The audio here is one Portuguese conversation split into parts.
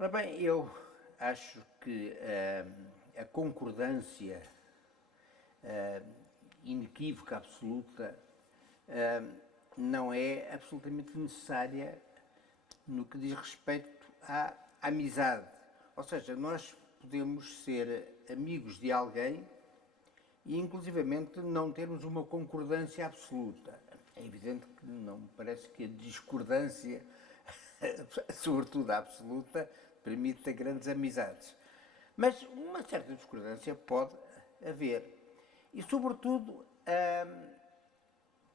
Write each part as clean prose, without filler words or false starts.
Ora bem, eu acho que a concordância inequívoca, absoluta, não é absolutamente necessária no que diz respeito à amizade. Ou seja, nós podemos ser amigos de alguém e, inclusivamente, não termos uma concordância absoluta. É evidente que não me parece que a discordância, sobretudo a absoluta, permita grandes amizades. Mas uma certa discordância pode haver. E, sobretudo,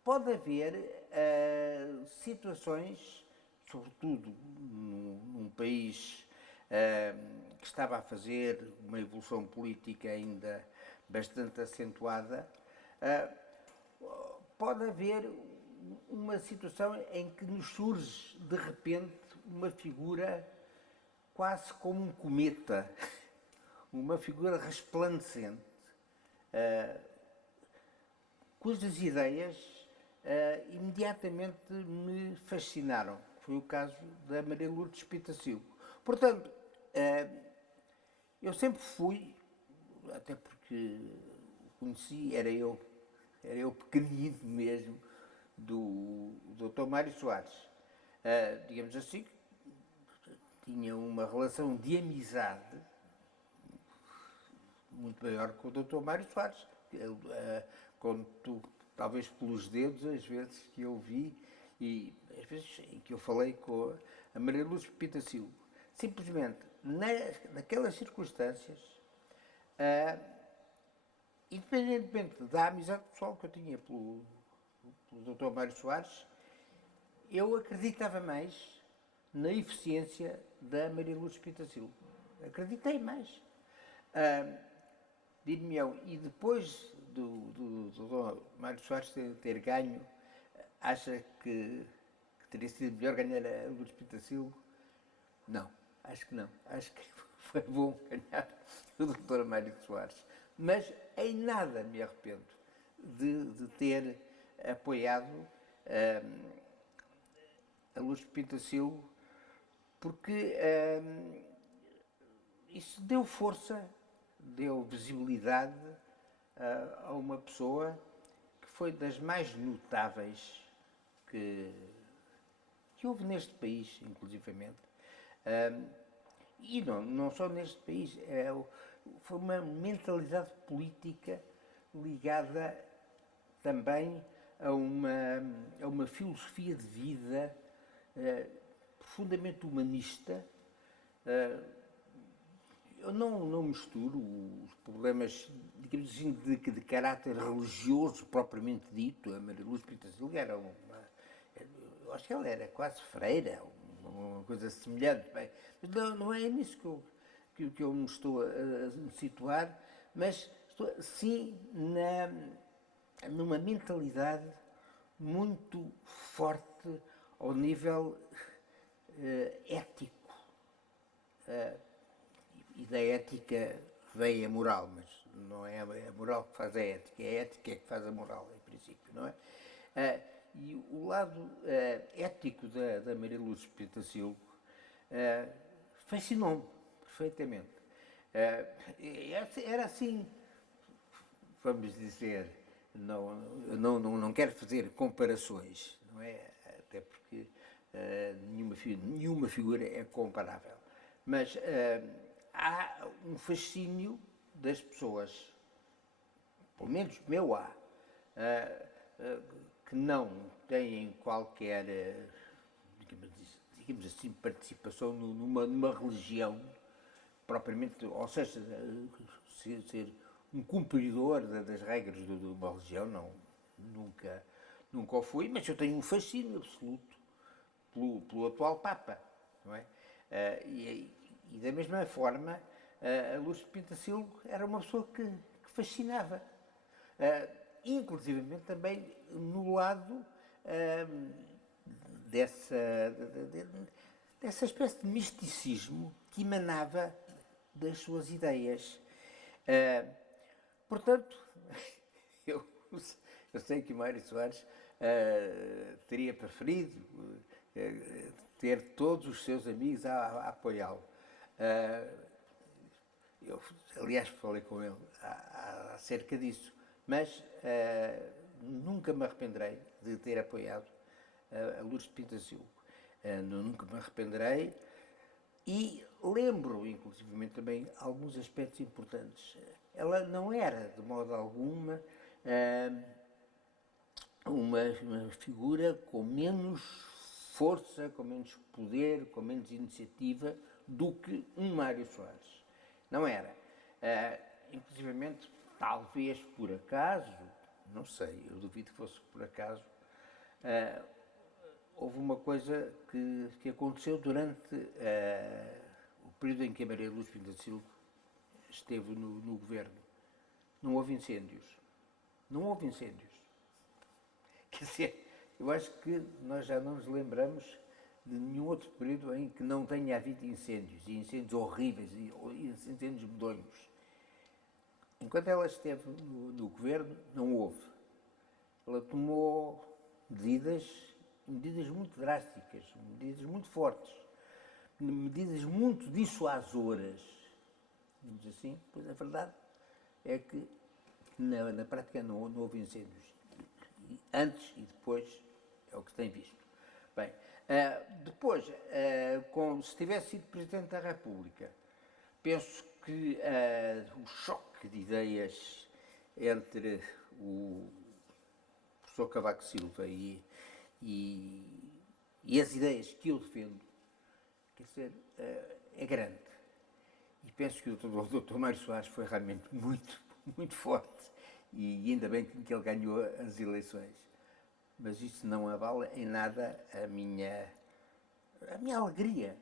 pode haver situações, sobretudo num país que estava a fazer uma evolução política ainda bastante acentuada, pode haver uma situação em que nos surge de repente uma figura quase como um cometa, uma figura resplandecente, cujas ideias imediatamente me fascinaram. Foi o caso da Maria Lourdes Pitacilgo. Portanto, eu sempre fui, até porque o conheci, era eu pequenino mesmo, do Dr. Mário Soares. Digamos assim, tinha uma relação de amizade muito maior com o Dr. Mário Soares. Ele, conto, talvez pelos dedos, as vezes que eu vi e as vezes em que eu falei com a Maria Lúcia Pitacilgo. Simplesmente, naquelas circunstâncias, independentemente da amizade pessoal que eu tinha pelo Dr. Mário Soares, eu acreditava mais na eficiência da Maria Lúcia Pitacilgo. Acreditei mais. Dir-me-ão, e depois do Dr. Mário Soares ter ganho, acha que teria sido melhor ganhar a Lourdes Pitacilgo? Não, acho que não. Acho que foi bom ganhar o Dr. Mário Soares. Mas em nada me arrependo de ter apoiado a Lourdes Pitacilgo, porque isso deu força, deu visibilidade a uma pessoa que foi das mais notáveis que houve neste país, inclusivamente. E não só neste país, foi uma mentalidade política ligada também a uma filosofia de vida profundamente humanista. Eu não misturo os problemas, digamos assim, de caráter religioso propriamente dito. A Maria Lúcia Pitacilgo era eu acho que ela era quase freira, uma coisa semelhante. Bem, mas não é nisso que eu me estou a situar, mas estou, sim, numa mentalidade muito forte ao nível ético. E da ética vem a moral, mas não é a moral que faz a ética, é a ética que faz a moral, em princípio, não é? E o lado ético da Maria Lúcia Pitacilgo fascinou-me perfeitamente. Era assim, vamos dizer, não quero fazer comparações, não é? Até porque nenhuma figura é comparável. Mas há um fascínio das pessoas, pelo menos meu há, que não têm qualquer, digamos assim, participação numa religião propriamente, ou seja, ser um cumpridor das regras de uma religião, nunca o fui, mas eu tenho um fascínio absoluto pelo atual Papa, não é? E da mesma forma, a Lúcia Pitacilgo era uma pessoa que fascinava. Inclusivamente também no lado dessa espécie de misticismo que emanava das suas ideias. Portanto, eu, eu sei que o Mário Soares teria preferido ter todos os seus amigos a apoiá-lo. Eu, aliás, falei com ele acerca disso, mas nunca me arrependerei de ter apoiado a Lourdes Pinto da Silva. Nunca me arrependerei e lembro, inclusivamente, também alguns aspectos importantes. Ela não era, de modo alguma, uma figura com menos força, com menos poder, com menos iniciativa do que um Mário Soares. Não era. Inclusivamente, talvez por acaso, não sei, eu duvido que fosse por acaso, houve uma coisa que aconteceu durante o período em que a Maria Luz Pinto da Silva esteve no governo. Não houve incêndios. Não houve incêndios. Quer dizer, eu acho que nós já não nos lembramos de nenhum outro período em que não tenha havido incêndios, e incêndios horríveis, e incêndios medonhos. Enquanto ela esteve no governo, não houve. Ela tomou medidas muito drásticas, medidas muito fortes, medidas muito dissuasoras, vamos assim, pois a verdade é que na prática não houve incêndios. Antes e depois é o que se tem visto. Bem, depois, se tivesse sido Presidente da República, penso que o choque de ideias entre o professor Cavaco Silva e as ideias que eu defendo, quer dizer, é grande. E penso que o Dr. Mário Soares foi realmente muito, muito forte. E ainda bem que ele ganhou as eleições. Mas isso não avala em nada a minha alegria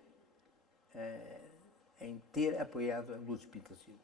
em ter apoiado a Lourdes Pinto da Silva.